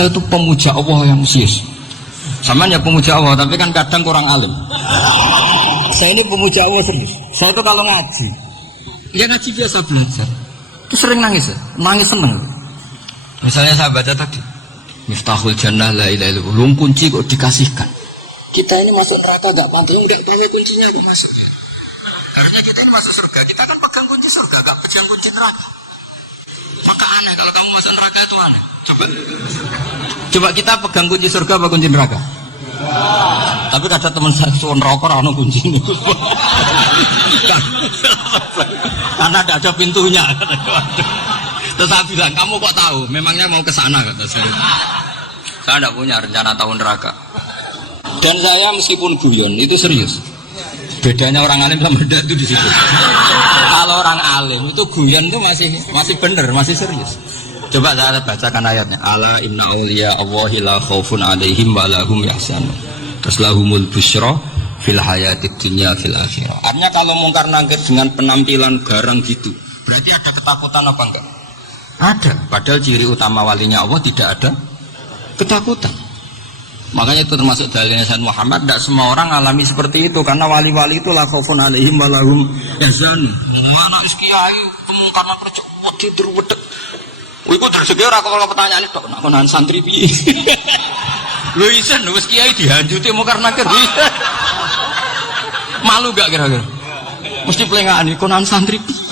Kita itu pemuja Allah yang serius. Sama ya pemuja Allah, tapi kan kadang kurang alim. Saya ini pemuja Allah serius. Saya itu kalau ngaji, ya ngaji biasa belajar, itu sering nangis ya, nangis seneng. Misalnya saya baca tadi, Miftahul Jannah la ilaha illallah, kunci kok dikasihkan. Kita ini masuk neraka gak pantas, enggak tahu kuncinya apa masuk. Harusnya kita ini masuk surga, kita kan pegang kunci surga, gak pegang kunci neraka. Maka aneh kalau kamu masuk neraka itu aneh. Coba kita pegang kunci surga apa kunci neraka? Tapi kata teman saya suwon rokok ana kunci ini. Karena tidak ada pintunya. Terus saya bilang, kamu kok tahu? Memangnya mau ke sana kata saya. Saya tidak punya rencana tahu neraka. Dan saya meskipun guyon itu serius. Bedanya orang alim sama tidak itu di situ. Kalau orang alim itu guyon itu masih benar, masih serius. Coba saya bacakan ayatnya. Ala inna awliya Allahi la khaufun alaihim wa lahum yahzanun. Terus lahumul busyra fil hayatid dunya fil akhirah. Artinya kalau mungkar nangkir dengan penampilan garang gitu, berarti ada ketakutan apa enggak? Ada. Padahal ciri utama walinya Allah tidak ada ketakutan. Makanya itu termasuk dalilnya Sayyid Muhammad. Tidak semua orang alami seperti itu, karena wali-wali itu la khaufun alaihim wa lahum yahzanun. Anak kiai kemungkar kerja tidur wedek. Iku tersegi ora kok pertanyaan itu nak konan santri piye. Lho isen wis kiai dihanjuti mungkar nakir. Malu gak kira-kira? Mesti plengane konan santri piye.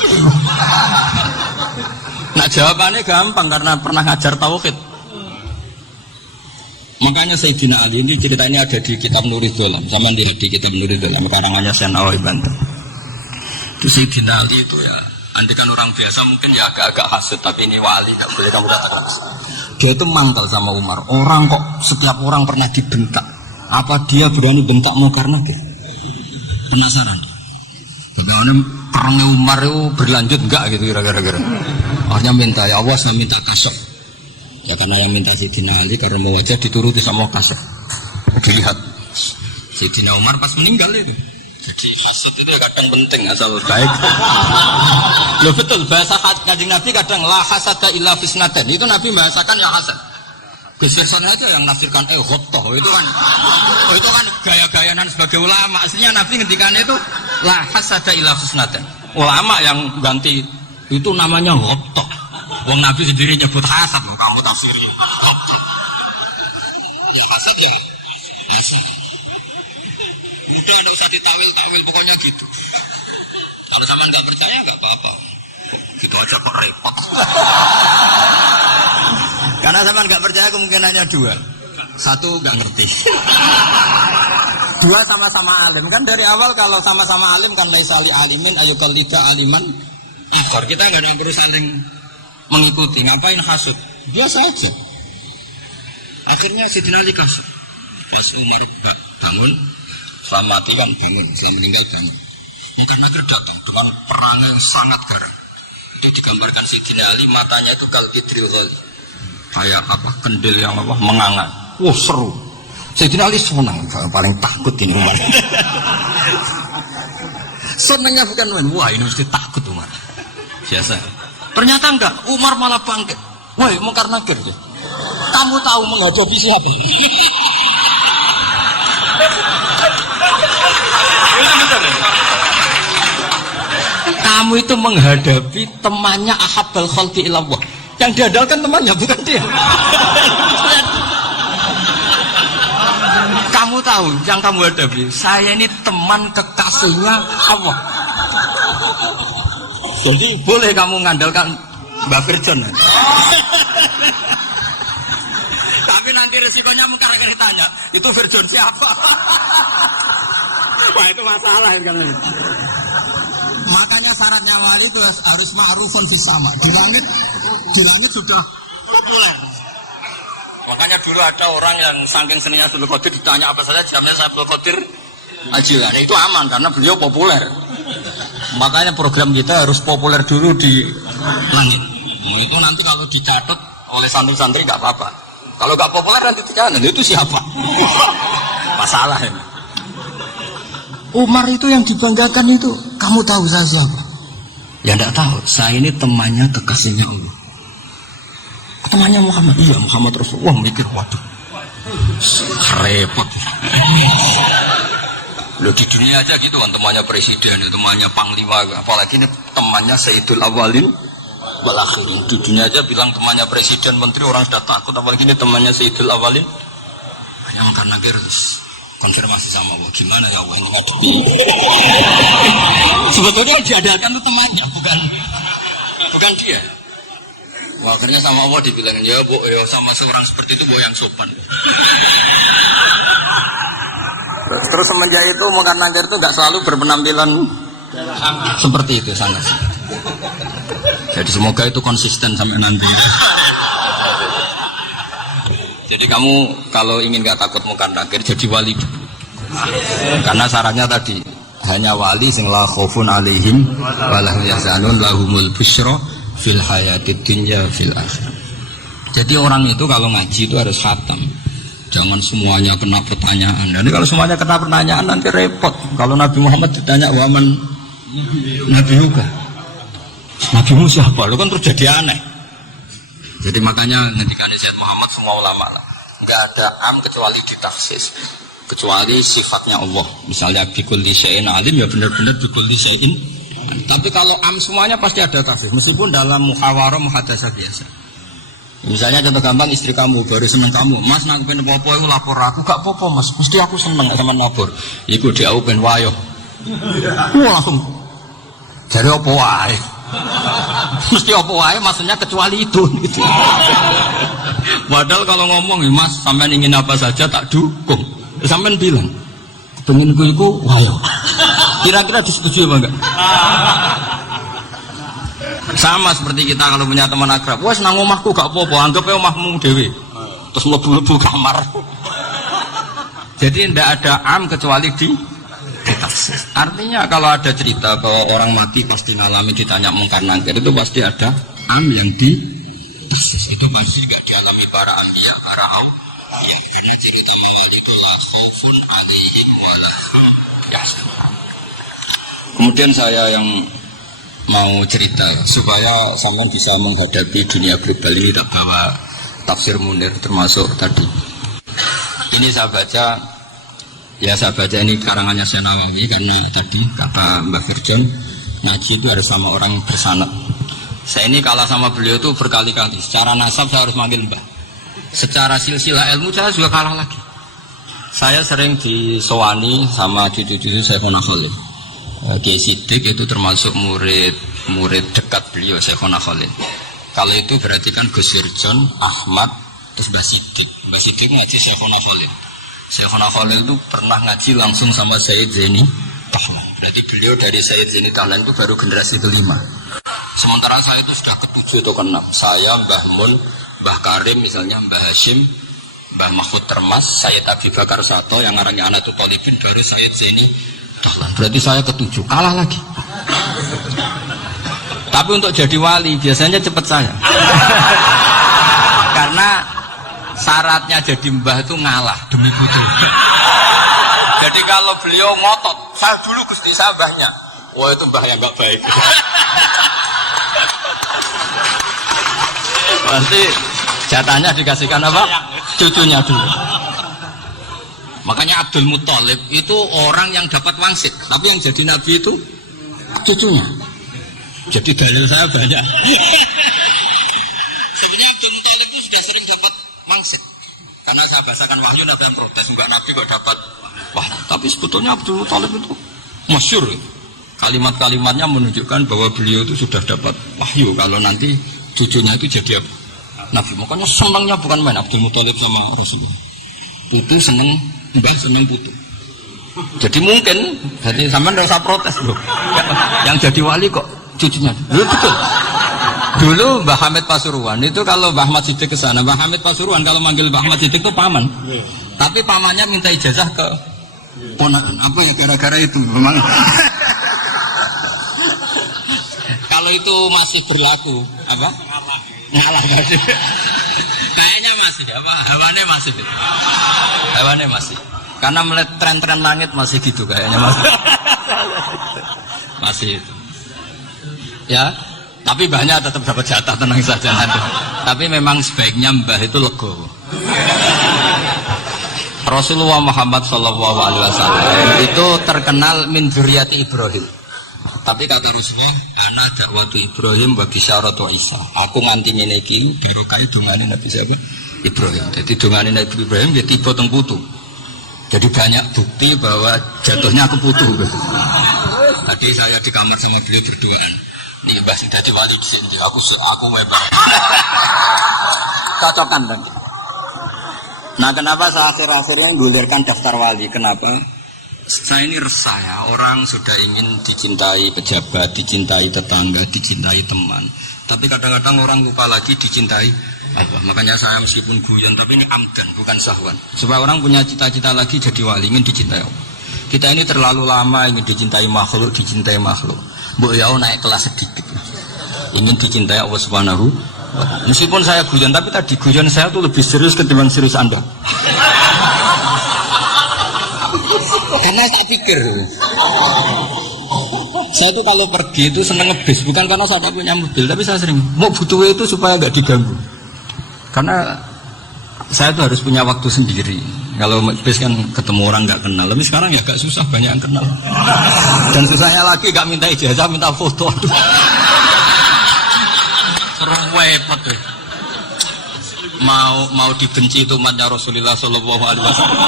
Nah jawabannya gampang karena pernah ngajar tauhid. Makanya Sayyidina Ali ini ceritanya ada di kitab Nurul Dolam. Sama di kitab Nurul Dolam karangannya Syekh Nawawi Banten. Itu Sayyidina Ali itu ya, andikan orang biasa mungkin ya agak-agak hasut, tapi ini wali tidak boleh kamu katakan. Dia itu mangkal sama Umar. Orang kok setiap orang pernah dibentak. Apa dia berani bentak mungkar nakir? Penasaran. Bagaimana perangnya Umar itu berlanjut enggak gitu kira-kira. Akhirnya minta ya Allah, saya minta kasih. Ya karena yang minta Sayyidina Ali karena mau wajah dituruti sama kasih. Dilihat Sayyidina Umar pas meninggal itu. Jadi hasud itu kadang penting asal baik. Loh betul, bahasa Kanjeng Nabi kadang la hasada illa fisnaten. Itu Nabi bahasakan ya hasad. Gesesan aja yang nafsirkan ghottoh itu kan gaya-gayanan sebagai ulama. Aslinya Nabi ngendikannya itu la hasada illa fisnaten. Ulama yang ganti itu namanya ghottoh. Wong Nabi sendiri nyebut hasad, kamu tafsiri ghottoh. Ya hasad ya. Hasad. Udah tidak usah ditawil-tawil, pokoknya gitu. Kalau zaman nggak percaya nggak apa-apa. Gitu aja kok repot. Karena zaman nggak percaya kemungkinannya dua. Satu nggak ngerti. Dua sama-sama alim. Kan dari awal kalau sama-sama alim kan laisali alimin ayukal lidah aliman. Kita nggak ada perlu saling mengikuti. Ngapain hasud? Biasa aja. Akhirnya Sayyidina Ali kasih. Terus Umar bangun. Setelah mati kan bangun, setelah meninggal bangun. Ini karena datang dengan perang yang sangat garang. Itu digambarkan Sayyidina Ali, matanya itu kalbidril ghali. Kayak apa, kendil yang apa, menganga. Wah seru. Sayyidina Ali senang, paling takut ini Umar. Senangnya bukan main, wah ini mesti takut Umar. Biasa. Ternyata enggak, Umar malah bangkit. Wah mungkar nakir deh. Kamu tahu menghadapi siapa? Kamu itu menghadapi temannya ahabbal khalqi ilallah. Yang diandalkan temannya bukan dia. Kamu tahu yang kamu hadapi, saya ini teman kekasihnya Allah. Jadi boleh kamu mengandalkan Mbak Firjon. Tapi nanti resikonya mungkin ditanya, itu Firjon siapa? Wah itu masalah kan. Makanya syaratnya wali itu harus ma'rufun fis sama. Di langit sudah populer. Makanya dulu ada orang yang saking seninya Abdul Qadir ditanya apa saja jamnya Abdul Qadir ajilan. Itu aman karena beliau populer. Makanya program kita harus populer dulu di langit. Nah, itu nanti kalau dicatat oleh santri-santri nggak apa-apa. Kalau nggak populer nanti dicatat itu siapa? Masalah ini. Umar itu yang dibanggakan itu, kamu tahu saya siapa? Ya enggak tahu, saya ini temannya kekasihnya Allah. Temannya Muhammad, iya Muhammad Rasulullah. Wah mikir, waduh, repot. Loh di dunia aja gitu kan, temannya presiden, temannya panglima, apalagi ini temannya Sayyidul Awwalin wal Akhirin. Di dunia aja bilang temannya presiden, menteri, orang sudah takut, apalagi ini temannya Sayyidul Awwalin. Hanya makan nakir terus konfirmasi sama Allah, gimana ya Allah ini ngadepi. Sebetulnya yang diadakan itu temannya, bukan dia. Wah, akhirnya sama Allah dibilangin, ya bu, ya sama seorang seperti itu bu yang sopan. Terus semenjak itu makan nangkir itu nggak selalu berpenampilan seperti itu sangat. Jadi semoga itu konsisten sampai nanti. Jadi kamu kalau ingin nggak takut makan nangkir jadi wali dulu. Karena syaratnya tadi hanya wali sing la khaufun alaihim wa la hum yahzanun lahumul busyra fil hayatid dunya fil akhirah. Jadi orang itu kalau ngaji itu harus khatam. Jangan semuanya kena pertanyaan. Jadi kalau semuanya kena pertanyaan nanti repot. Kalau Nabi Muhammad ditanya waman Nabi juga. Nabimu siapa? Lu kan terus jadi aneh. Jadi makanya ketika Sayyid Muhammad semua ulama nggak ada am kecuali ditafsis. Kecuali sifatnya Allah. Misalnya bikulli syai'in alim ya benar-benar bikulli syai'in. Tapi kalau am semuanya pasti ada tafsir. Meskipun dalam muhawarah muhadasah biasa. Misalnya contoh gampang, istri kamu baru seneng kamu, mas nak pengen apa-apa itu lapor aku, gak apa-apa mas, mesti aku seneng sama lapor. Iku dia aku pengen wayo, langsung dari apa wae, mesti apa wae, maksudnya kecuali itu. Gitu. Padahal kalau ngomong, mas sampean ingin apa saja tak dukung, sampean bilang, pengenku itu wayo. Kira-kira disetujui apa enggak? Sama seperti kita kalau punya teman akrab, wes nang omahku gak apa-apa, anggap aja omahmu dewe. Terus mlebu-mlebu kamar. Jadi tidak ada am kecuali di tafsir. Artinya kalau ada cerita bahwa orang mati pasti ngalami ditanya mungkar nangkir, itu pasti ada am yang di tafsir. Itu pasti gak dialami para anbiya, para ya karena cerita mawali itu la khaufun alaihim wa la hum yahzanun. Kemudian saya yang mau cerita supaya sampean bisa menghadapi dunia global ini, tak bawa tafsir Munir termasuk tadi. Ini saya baca ini karangannya Syekh Nawawi karena tadi kata Mbak Firjon ngaji itu harus sama orang bersanad. Saya ini kalah sama beliau itu berkali-kali. Secara nasab saya harus manggil Mbah. Secara silsilah ilmu saya juga kalah lagi. Saya sering disowani sama cucu-cucu Syekhona Khalil. Kiai Siddiq itu termasuk murid dekat beliau Syekhona Khalil. Kalau itu berarti kan Gus Wirjon, Ahmad, terus Mbah Siddiq. Mbah Siddiq ngaji Syekhona Khalil. Syekhona Khalil itu pernah ngaji langsung sama Sayyid Zaini Tahlan. Berarti beliau dari Sayyid Zaini Tahlan itu baru generasi kelima. Sementara saya itu sudah ke-7 atau ke-6. Saya, Mbah Mun, Mbah Karim misalnya, Mbah Hashim, Mbah Mahfud Termas, Sayyid Abi Bakar Sato yang ngarangnya Anatul Talibin, baru Sayyid Zaini Tahlan. Berarti saya ke-7, kalah lagi. Tapi untuk jadi wali biasanya cepat saya. Karena syaratnya jadi mbah itu ngalah demi putu. Jadi kalau beliau ngotot, saya dulu Gusti saya mbahnya. Wah itu mbah yang gak baik. Pasti jatahnya dikasihkan apa? Cucunya dulu. Makanya Abdul Muthalib itu orang yang dapat wangsit, tapi yang jadi nabi itu cucunya. Jadi dalil saya banyak. Sebenarnya Abdul Muthalib itu sudah sering dapat wangsit. Karena saya bahasakan wahyu, nabi yang protes, enggak nabi kok dapat wahyu. Tapi sebetulnya Abdul Muthalib itu masyhur. Kalimat-kalimatnya menunjukkan bahwa beliau itu sudah dapat wahyu kalau nanti cucunya itu jadi nabi. Makanya senangnya bukan main Abdul Muthalib sama Rasulullah. Putu seneng, mbah seneng putu. Jadi mungkin, jadi sampean nggak usah protes loh. Yang jadi wali kok cucunya. Dulu betul. Dulu Mbah Hamid Pasuruan itu kalau Mbah Ahmad Siddiq ke sana, Mbah Hamid Pasuruan kalau manggil Mbah Ahmad Siddiq itu paman. Tapi pamannya minta ijazah ke ponakan. Apa ya gara-gara itu memang. Kalau itu masih berlaku, apa? Ngalah masih. Kayaknya masih, apa? Hawane masih. Karena melihat tren-tren langit masih gitu kayaknya masih. Masih itu. Ya, Tapi banyak tetap dapat jatah, tenang saja nanti. Tapi memang sebaiknya mbah itu legowo. Rasulullah Muhammad SAW itu terkenal min dzurriyyati Ibrahim. Tapi kata Rasulullah, ana dakwatu Ibrahim wa bisyaratu Isa. Aku nganti ngene iki barokah dongane Nabi siapa? Ibrahim. Jadi dongane Nabi Ibrahim dia tiba teng putu. Jadi banyak bukti bahwa jatuhnya aku putu. Tadi saya di kamar sama beliau berduaan. Nih Mbah sing dadi wali di sini. Aku memang cocokan lagi. Nah, kenapa saya akhir-akhirnya gulirkan daftar wali? Kenapa? Saya ini resah ya, orang sudah ingin dicintai pejabat, dicintai tetangga, dicintai teman. Tapi kadang-kadang orang lupa lagi dicintai Allah. Makanya saya meskipun guyon, tapi ini amdan, bukan sahwan. Supaya orang punya cita-cita lagi jadi wali, ingin dicintai Allah. Kita ini terlalu lama ingin dicintai makhluk, Mbok ya naik kelas sedikit. Ingin dicintai Allah Subhanahu. Meskipun saya guyon, tapi tadi guyon saya tuh lebih serius ketimbang serius Anda. Karena tak pikir, saya tuh kalau pergi itu seneng ngebis, bukan karena saya tidak punya mobil, tapi saya sering mau butuh itu supaya nggak diganggu. Karena saya tuh harus punya waktu sendiri. Kalau bis kan ketemu orang nggak kenal, tapi sekarang ya agak susah, banyak yang kenal. Dan susahnya lagi nggak minta ijazah, minta foto. Aduh. Repot tuh. Mau dibenci itu umatnya Rasulullah Shallallahu Alaihi Wasallam,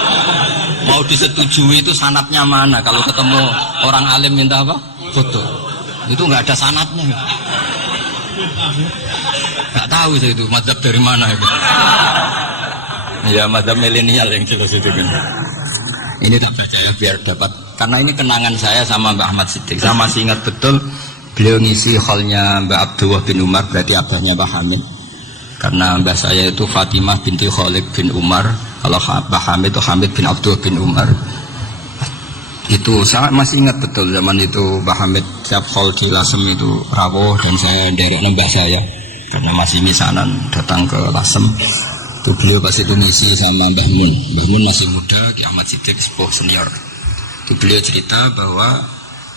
mau disetujui itu sanatnya mana? Kalau ketemu orang alim minta apa? Foto. Itu nggak ada sanatnya. Nggak tahu saya itu mazhab dari mana itu. Ya mazhab milenial yang jelas itu kan. Ini tak baca ya biar dapat, karena ini kenangan saya sama Mbak Ahmad Siddiq. Saya masih ingat betul beliau ngisi hallnya Mbak Abdullah bin Umar, berarti abahnya Mbak Hamid. Karena mbah saya itu Fatimah binti Khalid bin Umar, kalau Mbah Hamid itu Hamid bin Abdullah bin Umar. Itu saya masih ingat betul zaman itu Mbah Hamid tiap hall di Lasem itu rawuh, dan saya derek mbah saya karena masih misanan datang ke Lasem. Itu beliau pas itu misi sama Mbah Mun. Mbah Mun masih muda, Ki Ahmad Siddiq sepuh senior. Itu beliau cerita bahwa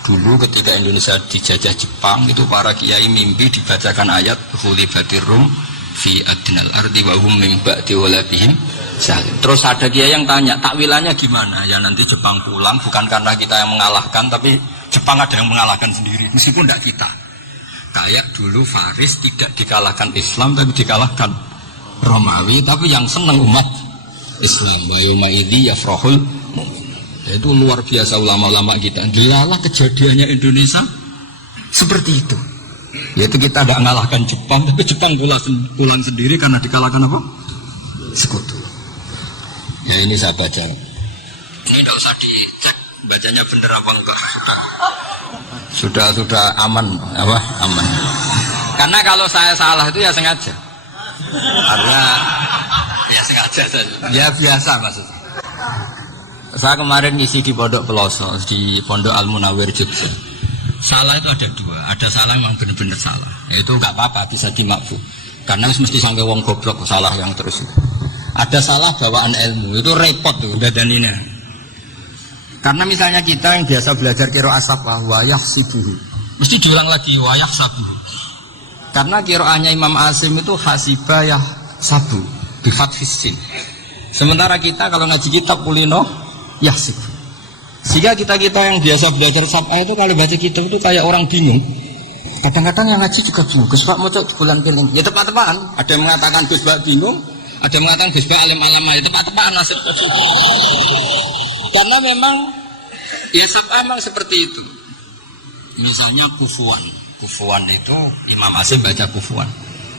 dulu ketika Indonesia dijajah Jepang itu para kiai mimpi dibacakan ayat Khulibatir Rum fi adnal ardi wa hum min ba'di walabihim salim. Terus ada kiai yang tanya, takwilannya gimana? Ya nanti Jepang pulang bukan karena kita yang mengalahkan, tapi Jepang ada yang mengalahkan sendiri, meskipun tidak kita. Kayak dulu Faris tidak dikalahkan Islam, tapi dikalahkan Romawi, tapi yang senang umat Islam. Wa yawma idzi yafrahul mu'min. Itu luar biasa ulama-ulama kita. Dilalah kejadiannya Indonesia seperti itu. Yaitu kita tidak mengalahkan Jepang, tapi Jepang pulang sendiri karena dikalahkan apa? Sekutu. Ya ini saya baca. Ini tidak usah dicek bacanya benar apa enggak. Sudah aman apa? Aman. Karena kalau saya salah itu ya sengaja. Karena ya sengaja saja. Ya biasa maksudnya. Saya kemarin ngisi di Pondok Peloso, di Pondok Al Munawir Jogja. Salah itu ada dua, ada salah memang benar-benar salah. Itu nggak apa-apa, bisa dimaafkan. Karena mesti sampai wong goblok salah yang terus. Ada salah bawaan ilmu, itu repot tuh dadaninya. Karena misalnya kita yang biasa belajar qiraah sabah wayah sibuh, mesti diulang lagi wayah sabuh. Karena qiraahnya Imam Asim itu hasibah yah sabu, bifat fisin. Sementara kita kalau ngaji kitab kulino yah sibuh. Sehingga kita-kita yang biasa belajar sabah itu kalau baca kitab itu kayak orang bingung. Kadang-kadang yang ngaji juga bingung. Gus Pak mau cok di bulan piling. Ya tepat-tepatan. Ada yang mengatakan Gus Pak bingung, ada yang mengatakan Gus Pak alim-alam. Ya tepat-tepatan nasib. Karena memang ya sabah memang seperti itu. Misalnya kufuan. Kufuan itu Imam Asim baca kufuan.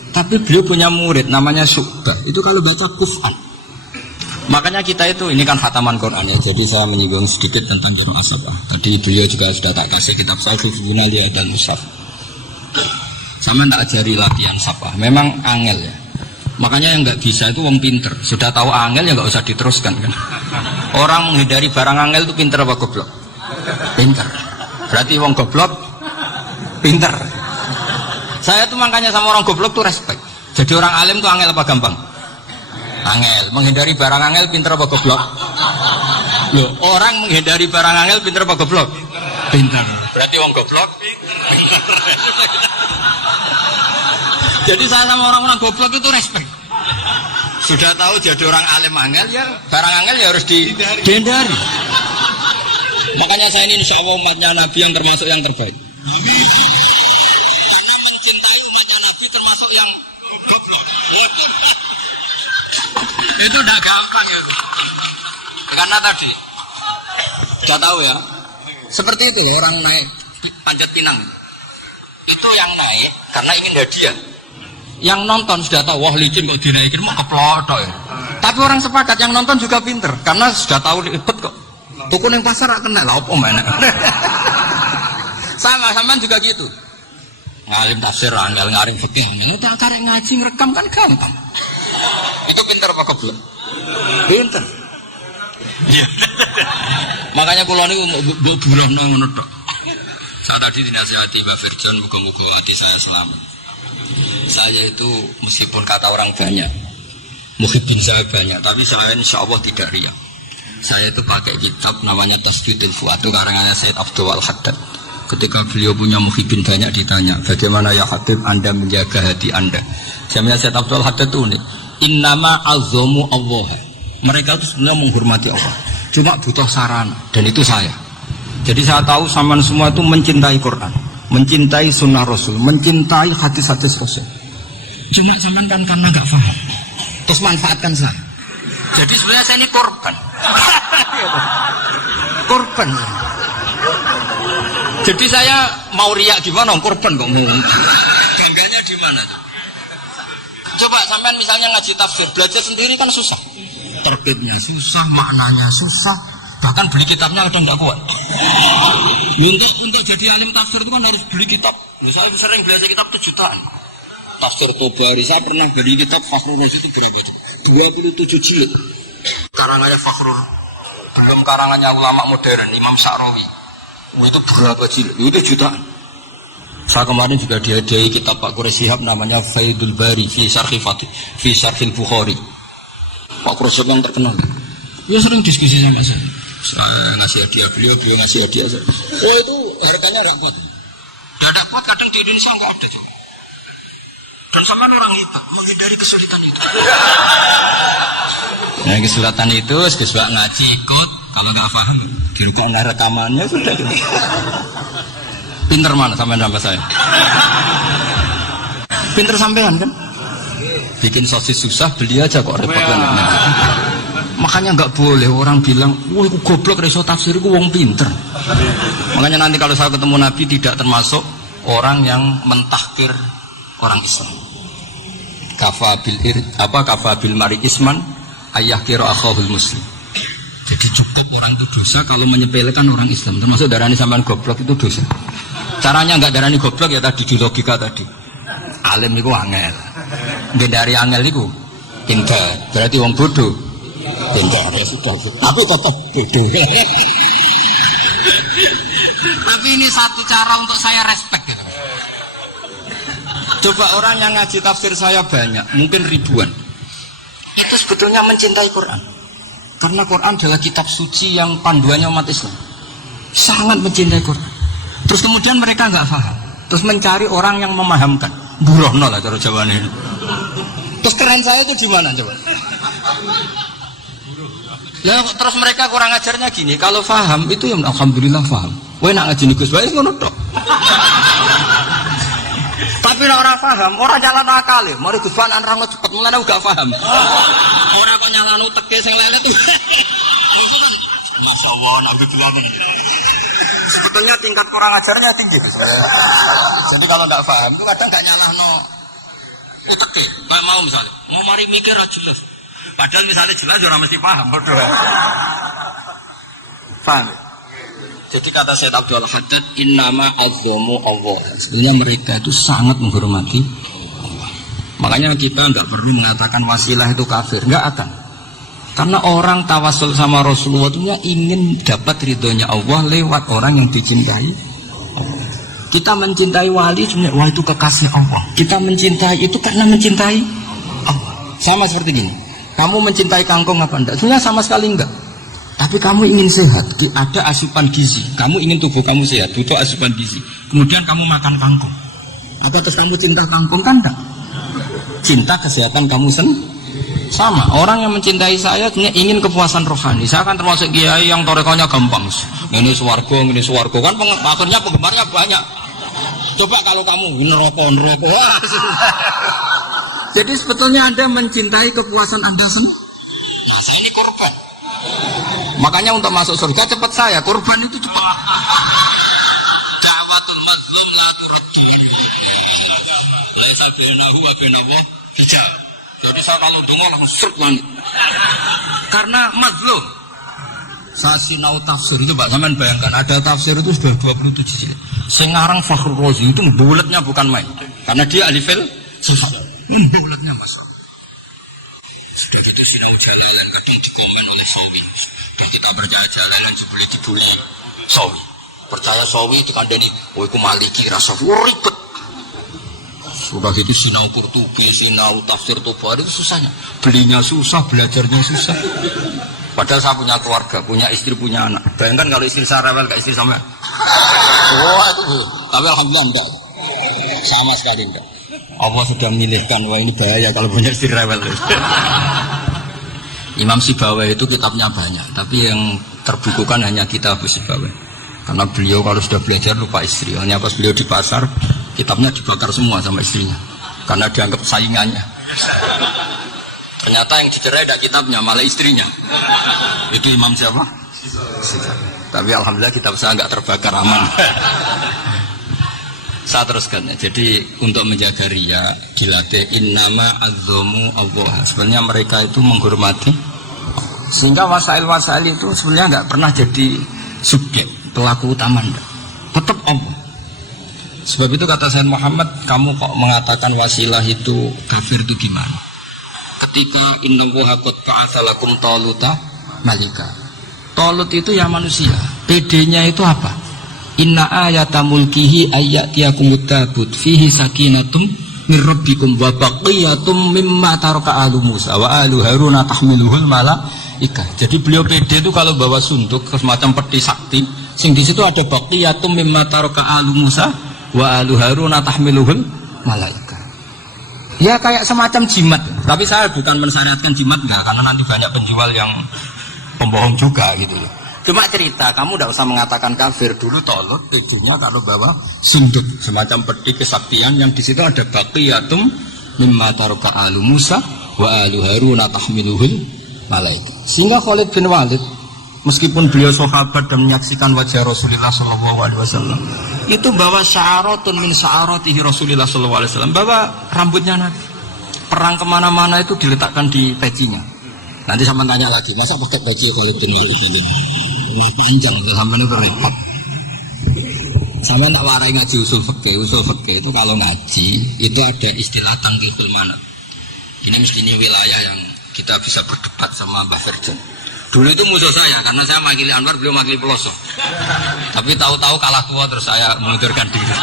Tapi beliau punya murid namanya Syu'bah. Itu kalau baca kufan. Makanya kita itu, ini kan khataman Quran ya, jadi saya menyinggung sedikit tentang qiraah sabah. Tadi beliau juga sudah tak kasih kitab saya Hifdzuna Liya dan Mushaf. Sama tak ajari latihan sabah, memang angel ya. Makanya yang nggak bisa itu wong pinter. Sudah tahu angel ya nggak usah diteruskan kan. Orang menghindari barang angel itu pinter apa goblok? Pinter. Berarti wong goblok pinter. Saya tuh makanya sama orang goblok tuh respect. Jadi orang alim tuh angel apa gampang? Angel, menghindari barang angel pinter apa goblok? Loh, orang menghindari barang angel pinter apa goblok? Pinter. Berarti wong goblok. Jadi saya sama orang-orang goblok itu respect. Sudah tahu jadi orang alim angel ya, barang angel ya harus dihindari. Makanya saya ini insya Allah umatnya Nabi yang termasuk yang terbaik. Karena mencintai umatnya Nabi termasuk yang goblok. Itu udah gampang ya. Karena tadi sudah tahu ya. Seperti itu orang naik Panjat Pinang. Itu yang naik karena ingin hadiah. Yang nonton sudah tahu, wah licin kok dinaikin mau keplotok ya. Tapi orang sepakat yang nonton juga pinter karena sudah tahu ribet kok. Tuku yang pasar kena lah opo mana. Sama juga gitu. Ngalim tafsir angel ngarim fikih angel tak karek ngaji ngerekam kan gampang. Itu pinter apa goblok? Pinter. Iya. Makanya kula niku mbok burohno ngono tok. Saya tadi dinasihati Mbak Firjon muga-muga hati saya selamat. Saya itu meskipun kata orang banyak, muhibbin saya banyak, tapi saya insya Allah tidak riya. Saya itu pakai kitab namanya Tasbidul Fuad, itu karangannya Sayyid Abdul Al-Haddad. Ketika beliau punya muhibbin banyak ditanya, bagaimana ya Habib Anda menjaga hati Anda? Jamnya Sayyid Abdul Al-Haddad itu unik. Innama azzamu Allah. Mereka itu sebenarnya menghormati Allah, cuma butuh sarana, dan itu saya. Jadi saya tahu sampean semua itu mencintai Quran, mencintai sunnah Rasul, mencintai hadis-hadis Rasul. Cuma sampean kan karena nggak paham, terus manfaatkan saya. Jadi sebenarnya saya ini korban. Korban. Jadi saya mau riak gimana? Korban kok mau. Bangganya di mana tuh? Coba sampean misalnya ngaji tafsir, belajar sendiri kan susah. Terbitnya susah, maknanya susah, bahkan beli kitabnya kadang nggak kuat. Untuk jadi alim tafsir itu kan harus beli kitab. Saya sering belajar kitab itu jutaan. Tafsir Tobari, saya pernah beli kitab Fakhrul Razi itu berapa? 27 jilid. Karangannya Fakhrul, belum karangannya ulama modern Imam Sa'rawi. Itu berapa jilid? Itu jutaan. Saya kemarin juga dihadiahi kitab Pak Quraish Shihab namanya Faidul Bari fi Syarhil Bukhari. Pak Quraish yang terkenal. Dia sering diskusi sama saya. Saya ngasih hadiah beliau ngasih hadiah saya. Oh itu harganya nggak kuat. Nggak kuat kadang di Indonesia nggak ada. Dan sama orang hitam menghindari kesulitan itu. Nah kesulitan itu sebab ngaji ikut kalau nggak paham. Dan karena rekamannya sudah. Pinter mana sampean sama saya? Pinter sampean kan? Bikin sosis susah beli aja kok repot banget. Makanya nggak boleh orang bilang, wah aku goblok reso tafsir aku wong pinter. Makanya nanti kalau saya ketemu Nabi tidak termasuk orang yang mentahkir orang Islam. Kafabil mari isman ayah kira akhahul muslim. Jadi cukup orang itu dosa kalau menyepelekan orang Islam. Termasuk darani sampean goblok itu dosa. Caranya nggak darani goblok ya tadi di logika tadi. Alim itu angel. Nggak dari angel itu pinter. Berarti wong bodoh. Pinter ya sudah. Tapi tetap bodoh. Tapi ini satu cara untuk saya respect gitu. Coba orang yang ngaji tafsir saya banyak, mungkin ribuan. Itu sebetulnya mencintai Quran. Karena Quran adalah kitab suci yang panduannya umat Islam. Sangat mencintai Quran. Terus kemudian mereka nggak paham. Terus mencari orang yang memahamkan. Burohno lah cara jawabannya ini. Terus keren saya itu di mana coba? Ya terus mereka kurang ajarnya gini. Kalau paham itu ya alhamdulillah paham. Wah nak ngaji nih Gus Bae ngono tok. Tapi nek ora paham, ora jalan akal e. Mari Gus Bae nerang cepet mulane gak paham. Ora kok nyalano teke sing lelet tuh. Masya Allah, nabi bilang sebetulnya tingkat kurang ajarnya tinggi. Jadi kalau nggak paham itu kadang nggak nyalahno uteke. Nggak mau misalnya, mau mari mikir aja jelas. Padahal misalnya jelas orang mesti paham, bodoh. Paham? Jadi kata Sayyid Abdul Al-Haddad, innama azzamu Allah. Sebenarnya mereka itu sangat menghormati Allah. Makanya kita nggak perlu mengatakan wasilah itu kafir, nggak akan. Karena orang tawasul sama Rasulullah itu ingin dapat ridhonya Allah lewat orang yang dicintai Allah. Kita mencintai wali sebenarnya wah itu kekasih Allah. Kita mencintai itu karena mencintai Allah. Sama seperti gini. Kamu mencintai kangkung apa enggak? Sebenarnya sama sekali enggak. Tapi kamu ingin sehat, ada asupan gizi. Kamu ingin tubuh kamu sehat, butuh asupan gizi. Kemudian kamu makan kangkung. Apa terus kamu cinta kangkung? Kan enggak. Cinta kesehatan kamu sama. Orang yang mencintai saya ingin kepuasan rohani. Saya kan termasuk kiai yang torekonya gampang. Ini swarga, kan akhirnya penggemarnya banyak. Coba kalau kamu neraka. Wah. Jadi sebetulnya Anda mencintai kepuasan Anda sendiri. Nah, saya ini korban. Makanya untuk masuk surga cepat saya, korban itu cepat. Da'watul mazlum la turaddu. Laisa bainahu wa bainallah hijab. Jadi saya kalau donga langsung serp langit. Karena mazlum. Saya sinau tafsir itu Pak, sampean bayangkan ada tafsir itu sudah 27 jilid. Sing ngarang Fakhrul Razi itu bulatnya bukan main. Karena dia ahli filsafat. Bulatnya Mas. Sudah gitu sinau Jalalan kadang dikomen oleh Sawi. Dan kita percaya Jalalan sebelum dibuli Sawi. Percaya Sawi itu kandani, oh iku Maliki rasa ribet. Sudah gitu sinau Qurtubi, sinau tafsir Tabari itu susahnya. Belinya susah, belajarnya susah. Padahal saya punya keluarga, punya istri, punya anak. Bayangkan kalau istri saya rewel kayak istri sama. Wah itu. Tapi alhamdulillah enggak. Sama sekali enggak. Allah sudah memilihkan, wah ini bahaya kalau punya istri rewel. Imam Sibawai itu kitabnya banyak, tapi yang terbukukan hanya kitab Sibawai. Karena beliau kalau sudah belajar lupa istri. Hanya pas beliau di pasar, kitabnya dibakar semua sama istrinya. Karena dianggap saingannya. Ternyata yang dicerai tidak kitabnya, malah istrinya. Itu Imam siapa? Tapi alhamdulillah kitab saya nggak terbakar, aman. Saya teruskan ya. Jadi untuk menjaga riya dilatih innama azzamu Allah. Sebenarnya mereka itu menghormati, sehingga wasail itu sebenarnya nggak pernah jadi subjek pelaku utama, tetap Allah. Sebab itu kata Sayyid Muhammad, kamu kok mengatakan wasilah itu kafir itu gimana? Ketika innallaha qad ba'atsa lakum taluta malika. Talut itu ya manusia. PD-nya itu apa? Inna ayata mulkihi ayyatiyakumut tabut fihi sakinatum min rabbikum wa baqiyatum mimma taraka alu Musa wa alu Haruna tahmiluhul malaika. Jadi beliau PD itu kalau bawa suntuk semacam peti sakti, sing di situ ada baqiyatum mimma taraka alu Musa wa alu Haruna tahmiluhul malaika. Ya kayak semacam jimat. Tapi saya bukan mensyariatkan jimat enggak, karena nanti banyak penjual yang pembohong juga gitu loh. Cuma cerita, kamu tidak usah mengatakan kafir. Dulu Talut tujuannya kalau bawa sunduk semacam peti kesaktian yang di situ ada baqiyatum mimma taraka alu Musa wa alu Haruna tahmiluhul malaika. Sehingga Khalid bin Walid meskipun beliau sahabat dan menyaksikan wajah Rasulullah SAW, itu bawa sya'aratun min sya'aratihi Rasulullah SAW, bawa rambutnya Nabi. Perang kemana-mana itu diletakkan di pecinya. Nanti sama tanya lagi, masa pakai peci Khalid bin Walid ini? Panjang, sampai itu repot. Sampai tak warai ngaji usul fikih itu kalau ngaji itu ada istilah tangkiful manat. Ini mesti ini wilayah yang kita bisa berdebat sama Mbah Ferjan. Dulu itu musuh saya, karena saya makili Anwar, beliau makili pelosok. Tapi tahu-tahu kalah tua, terus saya mengundurkan diri.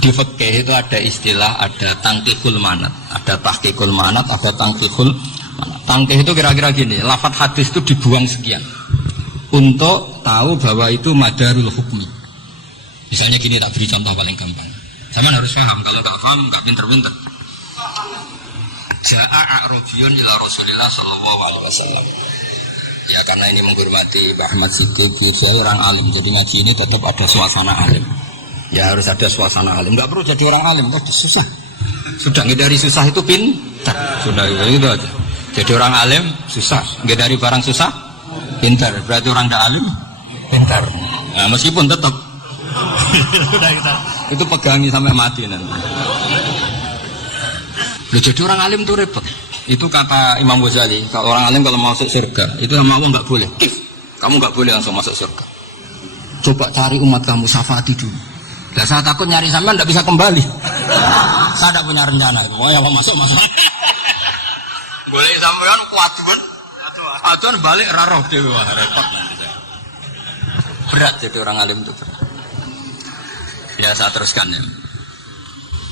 Di fikih itu ada istilah, ada tangkiful manat, ada tahqiqul manat, ada tangkiful manat. Tangkih itu kira-kira gini, lafadz hadis itu dibuang sekian untuk tahu bahwa itu madarul hukmi. Misalnya gini, tak beri contoh paling gampang. Zaman harus paham, kalau tak paham nggak pinter-pinter. Ja'a a'rabiyun ila Rasulillah sallallahu alaihi wasallam. Ya karena ini menghormati Mbah Ahmad Siddiq, saya orang alim, jadi ngaji ini tetap ada suasana alim. Ya harus ada suasana alim, nggak perlu jadi orang alim, tapi susah. Sudah ngedari susah itu pintar, sudah gitu aja. Jadi orang alim susah, ngedari barang susah pintar, berarti orang tidak alim pintar. Nah, meskipun tetap itu pegangi sampai mati nanti. Jadi orang alim itu repot. Itu kata Imam Ghazali, kalau orang alim kalau masuk surga itu sama Allah nggak boleh. Kamu nggak boleh langsung masuk surga. Coba cari umat kamu, syafaati dulu. Nah, saya takut nyari sampean nggak bisa kembali. Saya tidak punya rencana itu. Mau yang mau masuk. Boleh sampean kuatuan. Atuan balik raroh dewe, repot nanti saya. Berat jadi orang alim itu berat. Ya saya teruskan ya.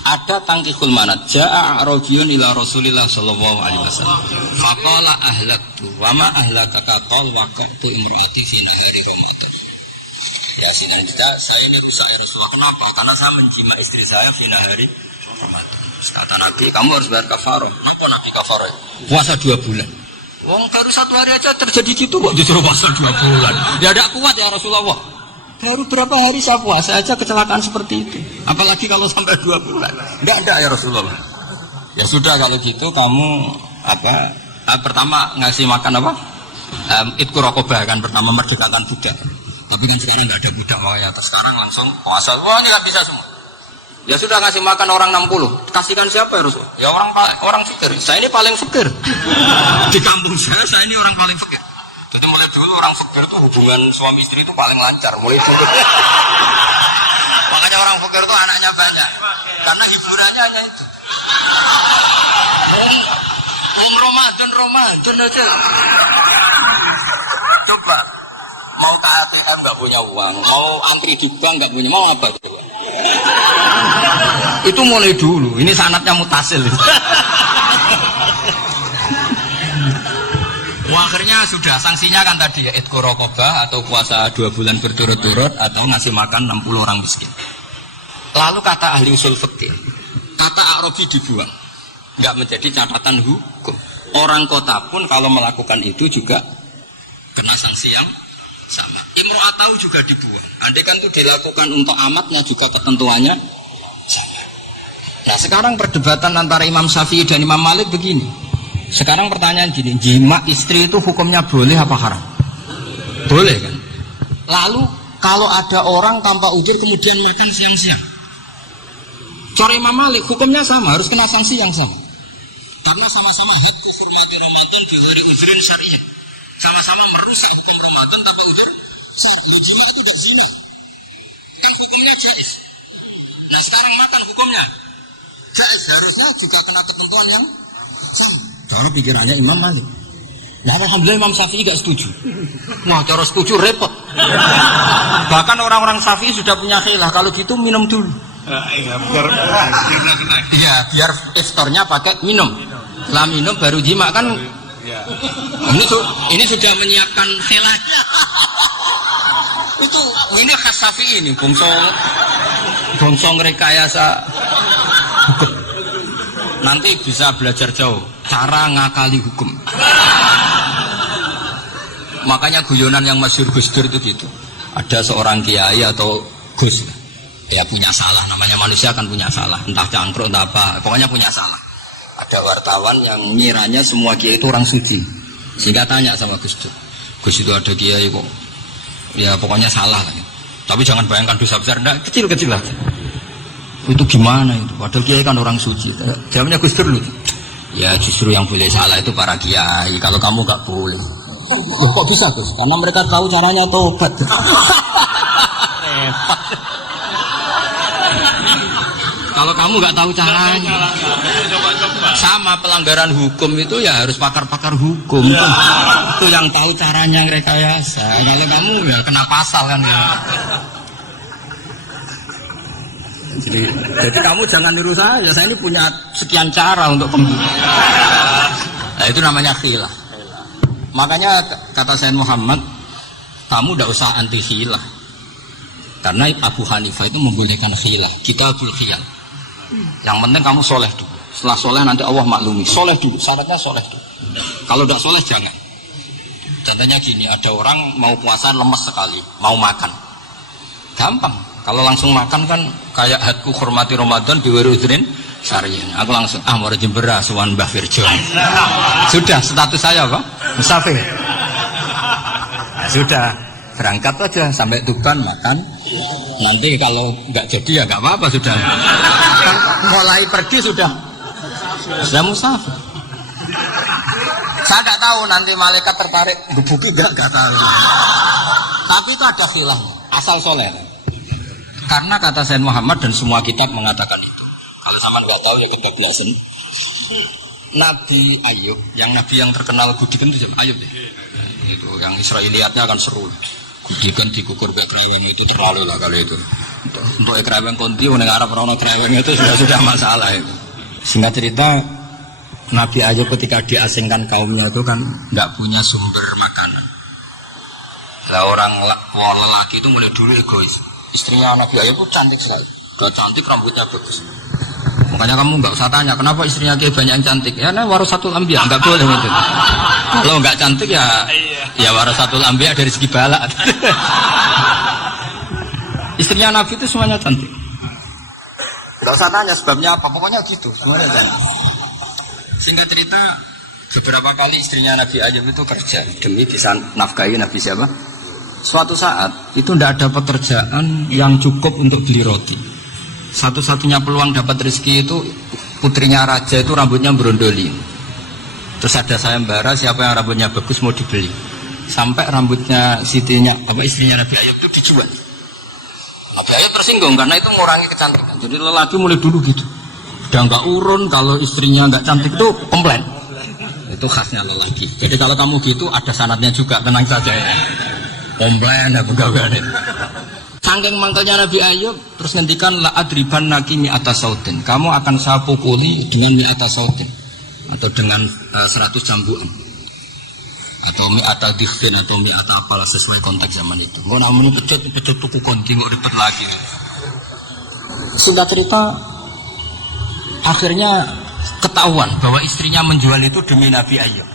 Ada tangkihul manat. Ja'a A'rabiyun ila Rasulillah sallallahu alaihi wasallam. Faqala ahlaktu wa ma ahlakaka qal waqtu imraati fi nahari Ramadan. Ya sinan kita saya ini rusak ya Rasulullah. Kenapa? Karena saya menjima istri saya fi nahari Ramadan. Kata Nabi, kamu harus bayar kafarah. Apa Nabi kafarah? Puasa 2 bulan. Wong baru 1 hari aja terjadi gitu kok disuruh puasa 2 bulan. Ya tidak kuat ya Rasulullah. Baru berapa hari saya puasa aja kecelakaan seperti itu. Apalagi kalau sampai 2 bulan. Enggak ya Rasulullah. Ya sudah kalau gitu kamu pertama ngasih makan apa? Itqu raqabah kan pertama merdekakan budak. Tapi kan sekarang enggak ada budak ya. Sekarang langsung puasa. Wah ini enggak bisa semua. Ya sudah ngasih makan orang 60. Kasihkan siapa ya Rasul? Ya orang fakir. Saya ini paling fakir. Di kampung saya ini orang paling fakir. Jadi mulai dulu orang fakir itu hubungan suami istri itu paling lancar. Mulai dulu. Makanya orang fakir itu anaknya banyak. Karena hiburannya hanya itu. Ramadan aja. Coba. Mau ke ATM nggak punya uang. Mau antri di bank nggak punya. Mau apa? Itu mulai dulu. Ini sanatnya mutasil. Wah, akhirnya sudah sanksinya kan tadi ya itqu raqabah atau puasa 2 bulan berturut-turut atau ngasih makan 60 orang miskin. Lalu kata ahli usul fikih, kata A'rabi dibuang, nggak menjadi catatan hukum. Orang kota pun kalau melakukan itu juga kena sanksi yang sama. Imro'atau juga dibuang. Andai kan itu dilakukan untuk amatnya juga ketentuannya sama. Nah sekarang perdebatan antara Imam Syafi'i dan Imam Malik begini. Sekarang pertanyaan gini, jima istri itu hukumnya boleh apa haram? Boleh kan? Lalu kalau ada orang tanpa uzur kemudian makan siang-siang, cara Imam Malik hukumnya sama, harus kena sanksi yang sama. Karena sama-sama hadku hurmati Ramadan dari uzrin syar'i. Sama-sama merusak hukum Ramadan tanpa uzur syar'i. Jima itu udah zina. Kan hukumnya jais. Nah sekarang makan hukumnya jais, harusnya juga kena ketentuan yang sama. Cara pikirannya Imam Malik. Nah alhamdulillah Imam Syafi'i gak setuju. Wah cara setuju repot. Bahkan orang-orang Syafi'i sudah punya khilaf. Kalau gitu minum dulu. Biar iftarnya pakai minum. Setelah minum baru jima kan. Ini sudah menyiapkan khilaf. Ini khas Syafi'i ini. Bongsong rekayasa. Nanti bisa belajar jauh cara ngakali hukum. Makanya guyonan yang masyhur Gus Dur itu gitu. Ada seorang kiai atau Gus ya punya salah, namanya manusia kan punya salah, entah cangkruk entah apa, pokoknya punya salah. Ada wartawan yang ngiranya semua kiai itu orang suci. Sehingga tanya sama Gus Dur. Gus itu ada kiai kok. Ya pokoknya salah lah. Tapi jangan bayangkan dosa besar, enggak, kecil-kecil aja. Itu gimana itu? Padahal kiai kan orang suci. Jawabnya Gus Dur loh. Ya justru yang boleh salah itu para kiai. Kalau kamu gak boleh. Loh, kok bisa Gus? Karena mereka tahu caranya tobat. Kalau kamu gak tahu caranya. Sama pelanggaran hukum itu ya harus pakar-pakar hukum. Itu yang tahu caranya rekayasa. Kalau kamu ya kena pasal kan ya. Jadi kamu jangan niru saya ini punya sekian cara untuk pembunuh. Nah itu namanya khilaf. Makanya kata Sayyid Muhammad, kamu tidak usah anti khilaf. Karena Abu Hanifah itu membolehkan khilaf, kitabul khiyal. Yang penting kamu soleh dulu. Setelah soleh nanti Allah maklumi. Soleh dulu, syaratnya soleh dulu. Kalau tidak soleh jangan. Contohnya gini, ada orang mau puasa lemes sekali, mau makan. Gampang. Kalau langsung makan kan kayak hadku hormati Ramadan biwari udrin syariah. Aku langsung mau jembera suwan Mbah Firjo. Sudah status saya apa? Musafir. Sudah berangkat aja sampai Tuban makan. Nanti kalau nggak jadi ya nggak apa-apa sudah. Kan mulai pergi sudah musafir. Saya nggak tahu nanti malaikat tertarik gebuki nggak tahu. Tapi itu ada khilafnya. Asal soleh. Karena kata Sayyid Muhammad dan semua kitab mengatakan itu. Kalau sama nggak tahu ya kebablasan. Nabi Ayub, nabi yang terkenal Gudikan itu Ayub ya. Itu yang Israiliyatnya akan seru. Gudikan dikukur background itu terlalu lah kalau itu. Untuk kreweng konti, ning arep ora kreweng itu sudah masalah itu. Singkat cerita, Nabi Ayub ketika diasingkan kaumnya itu kan nggak punya sumber makanan. Lah orang lelaki itu mulai dulu egois. Istrinya Nabi Ayub itu cantik sekali, udah cantik, rambutnya bagus. Makanya kamu nggak usah tanya kenapa istrinya kayak banyak yang cantik. Ya, nah warasatul anbiya nggak boleh gitu. Kalau nggak cantik ya warasatul anbiya dari segi balak. Istrinya Nabi itu semuanya cantik. Nggak usah tanya sebabnya apa, pokoknya gitu, semuanya cantik. Singkat cerita, beberapa kali istrinya Nabi Ayub itu kerja demi bisa nafkahi Nabi siapa? Suatu saat itu tidak ada pekerjaan yang cukup untuk beli roti. Satu-satunya peluang dapat rezeki itu putrinya raja itu rambutnya berondoli. Terus ada sayembara siapa yang rambutnya bagus mau dibeli. Sampai rambutnya istrinya Nabi Ayub itu dijual. Nabi Ayub tersinggung karena itu mengurangi kecantikan. Jadi lelaki mulai dulu gitu. Udah nggak urun kalau istrinya nggak cantik itu komplain. Itu khasnya lelaki. Jadi kalau kamu gitu ada sanadnya juga, tenang saja ya. Komplain apa gaweane. Saking mangkelnya Nabi Ayub terus ngendikan la adriban naki mi'ata sautin. Kamu akan saya pukuli dengan mi'ata sautin atau dengan 100 cambukan. Atau mi'ata dikhfin atau mi'ata apalah sesuai konteks zaman itu. Mau namanya pecut tuku konti kok dapat lagi. Singkat cerita akhirnya ketahuan bahwa istrinya menjual itu demi Nabi Ayub.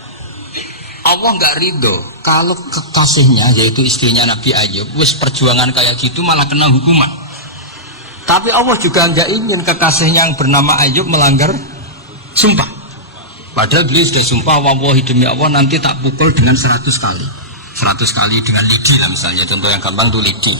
Allah nggak ridho kalau kekasihnya yaitu istrinya Nabi Ayub wis perjuangan kayak gitu malah kena hukuman. Tapi Allah juga nggak ingin kekasihnya yang bernama Ayub melanggar sumpah. Padahal beliau sudah sumpah, wallahi demi Allah nanti tak pukul dengan 100 kali. 100 kali dengan lidi lah misalnya, contoh yang gampang itu lidi.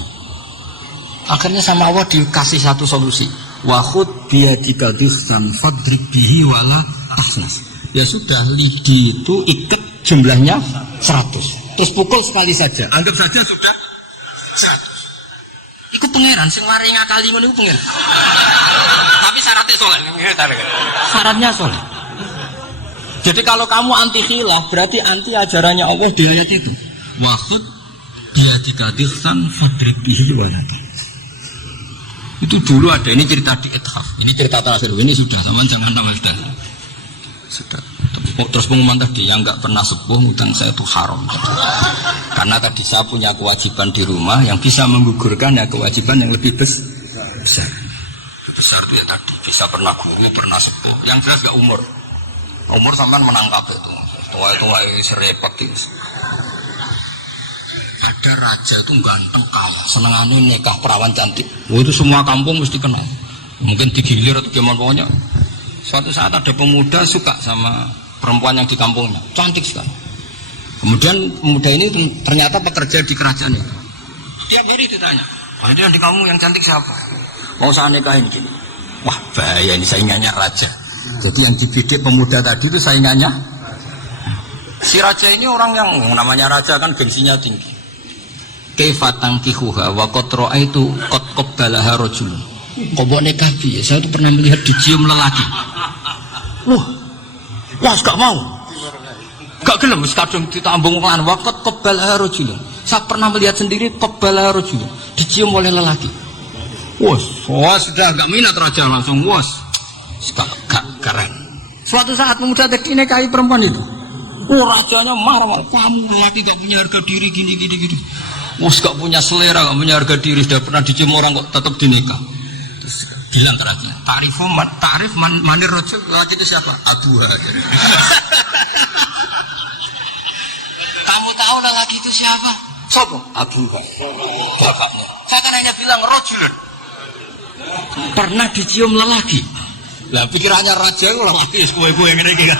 Akhirnya sama Allah dikasih satu solusi. Wa khud biyadika dhiksan fadrib bihi wala tahnas. Ya sudah, lidi itu ikat jumlahnya 100. Terus pukul sekali saja. Anggap saja sudah 100. Iku pangeran sing mari ngakali ngono iku pangeran. Tapi syaratnya soleh. Syaratnya soleh. Jadi kalau kamu anti khilaf berarti anti ajarannya Allah di ayat itu. Wa khud biyadika dhiksan fadrib bihi wala tahnas. Itu dulu ada, ini cerita di Ithaf, ini cerita terakhir, ini sudah, sama jangan tambah sudah. Terus pengumuman tadi yang nggak pernah sepuh utang saya itu haram. Karena tadi saya punya kewajiban di rumah yang bisa menggugurkan ya kewajiban yang lebih besar. Besar itu ya tadi bisa pernah guru, pernah sepuh. Yang jelas nggak umur. Umur sampai menangkap itu. Tua ini serepet itu. Ada raja itu ganteng kaya, senengannya nikah perawan cantik. Itu semua kampung mesti kenal. Mungkin digilir atau gimana pokoknya. Suatu saat ada pemuda suka sama perempuan yang di kampungnya, cantik sekali. Kemudian pemuda ini ternyata bekerja di kerajaan itu. Tiap hari ditanya, ada yang di kamu yang cantik siapa? Mau saya nikahin gini. Wah bahaya ini saingannya raja. Jadi yang dibidik pemuda tadi itu saingannya. Si raja ini orang yang namanya raja kan gengsinya tinggi. Kaifatang kihuha wa qatra itu qad qabbalaha rajul. Kok mbok nikah piye? Saya tuh pernah melihat dicium lelaki. Wah, gak mau. Gak gelem wis kadung ditambung lan wa qad qabbalaha rajul. Saya pernah melihat sendiri qabbalaha rajul, dicium oleh lelaki. Wah, sudah gak minat raja langsung gak keren. Suatu saat pemuda tadi nikahi perempuan itu. Rajanya marah, kamu lelaki gak punya harga diri gini. Gak punya selera, gak punya harga diri, sudah pernah dicium orang kok tetap dinikah. Terus bilang ke raja, ta'rif manir rajul, lelaki itu siapa? Abuha. Kamu tahu lelaki itu siapa? Siapa? Abuha. Bapaknya. Saya kan hanya bilang rajulun. Pernah dicium lelaki. Lah pikirannya raja itu lelaki kue-kue yang ini.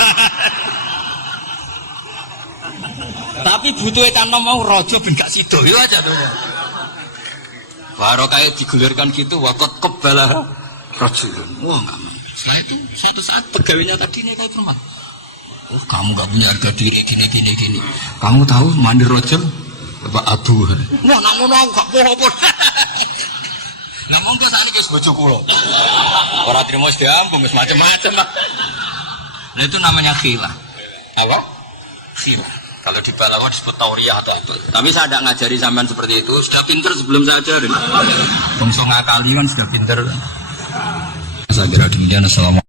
Tapi butuhnya kan mau rojo ben gak sido itu aja tuh. Baru kayak digulirkan gitu wakot kebalah rojulun. Wah nggak. Setelah itu satu saat pegawainya tadi nih kayak perempuan. Oh kamu gak punya harga diri gini. Kamu tahu mandi rojul Bapak Abu. Wah namun aku gak bohong. Namun tuh saat ini guys bojo kulo. Orang terima diambung macam-macam. Nah itu namanya khilah. Apa? Khilah. Kalau di Balawa disebut tauriah atau apa. Tapi saya tidak ngajari sampean seperti itu. Sudah pinter sebelum saya ajarin. Bungsu ngakali kan sudah pinter. Saya kira demikian. Assalamualaikum.